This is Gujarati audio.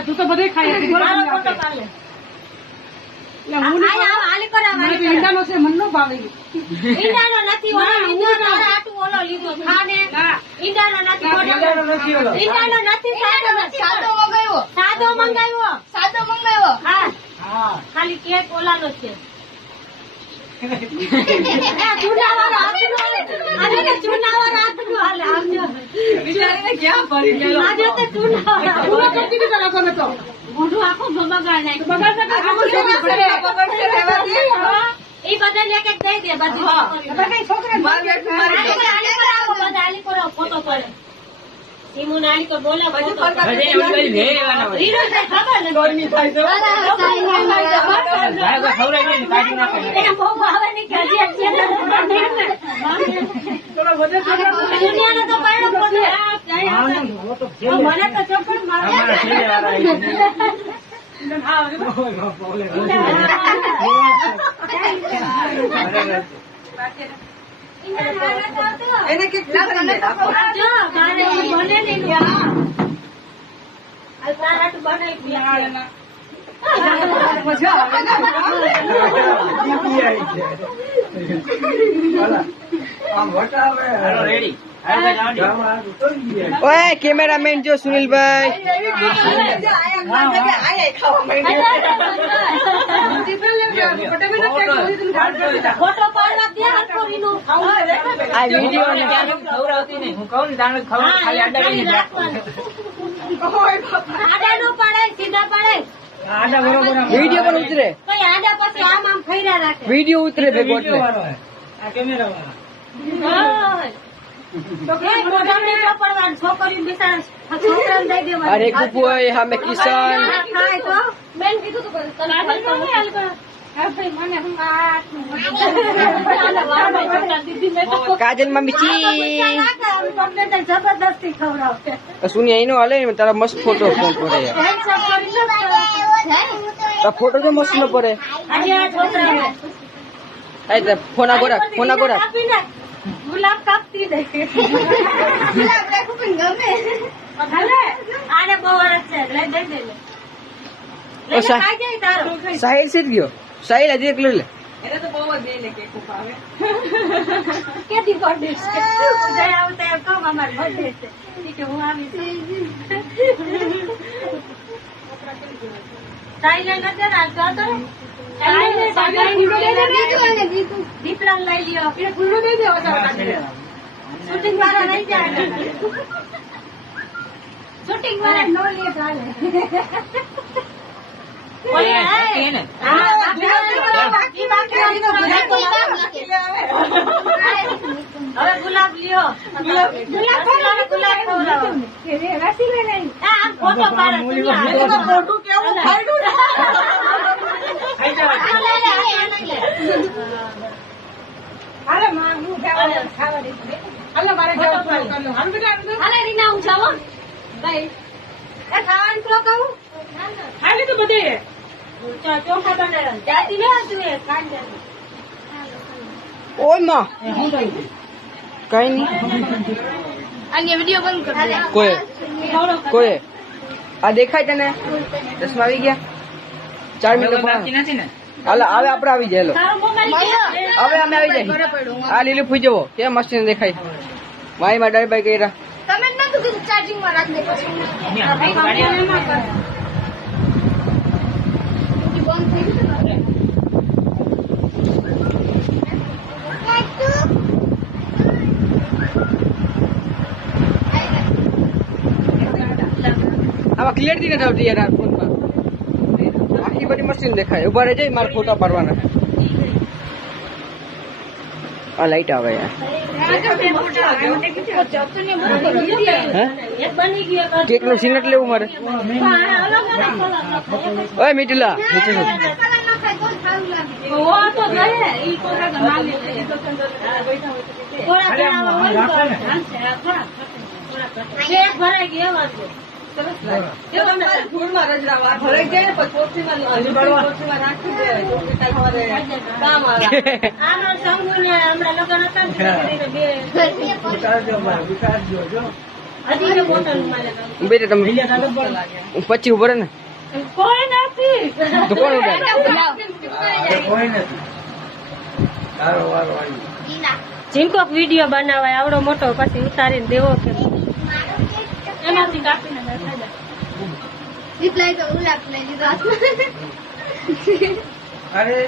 તું તો બધે ખાઈ ઈંડાનો છે મન નો ભાવે ઈંડાનો નથી ઓલો લીધો ખાને ઈંડાનો નથી સાદો મંગાવ્યો હા ખાલી કેક ઓલાનો છે મોઢું આખું બગાડ નાખ્યું એ બધા લેકે દઈ દે બધું ફોટો પડે સીમુ નાલી તો બોલે બધું મને તો ચપ્પલ મારે એને કે ओए कैमरामैन जो सुनील भाई वीडियो पर उतरे वीडियो उतरे अरे कुपू हमें किसान काजल मम्मी ची सुनिए इनो हाले तारा मस्त फोटो फोन पड़े फोटो जो मस्त न पड़े फोना गोरा गुलाब कापती देखे गुलाब देखो पण गमे भले आने बवर છે લઈ દે લે લે ખાઈ જાય તારો સાહિલ સીટ ગયો સાહિલ હજી એક લે એને તો બહુ જ લે કે ખૂબ આવે કેદી બર્થડે છે જય આવતે કોમ અમાર બર્થડે છે કે હું આવી સાહિલ નતે રાખતો તો દીપલાલ લઈ લ્યો શૂટિંગ વાળા નહીં જાય શૂટિંગ વાળા નો લે ચાલે હવે ગુલાબ લ્યો ફોટો કેવું ચોખા ओय मां कहीं नहीं वीडियो बंद कर कोई आ देखा तने 10 આવી ગયા 4 મિનિટ હાલ આવે આપણે આવી જાય હવે અમે આવી જાય આ લીલું ફૂઈ જવો કે મસ્ત દેખાય મારી માં ડર બાઈ કર્યા તમે ન તો ચાર્જિંગ માં રાખ દે પછી આમાં ક્લિયરિટી નથી આવતી યાર આ ફોનમાં આખી બધી મશીન દેખાય ઉભા રહી જાય મારે ફોટા પાડવાના આ લાઈટ આવે યાર કેક નું સિનટ લેવું મારે ઓય મીઠલા નીચે સરસ લાગે. કેવો તમને તમારે ધૂળમાં રજડાવા ભરાઈ જાય ને પછી કોથળીમાં રાખી દેવાય તો કે કાંઈ સવારે કામ આવે. આનો સંગુ ને હમણાં લગ્ન હતા ને બે હજી કે બોટલમાં લગાવું. બેટા તમે પછી ઉભો રહે ને કોઈ નથી તો કોણ ઉભા રહે? જીનકોક વિડીયો બનાવાય આવડો મોટો પછી ઉતારીને દેવો કે એનાથી કાપીને રિપ્લાય તો ઉલાપ લઈ લીધો અરે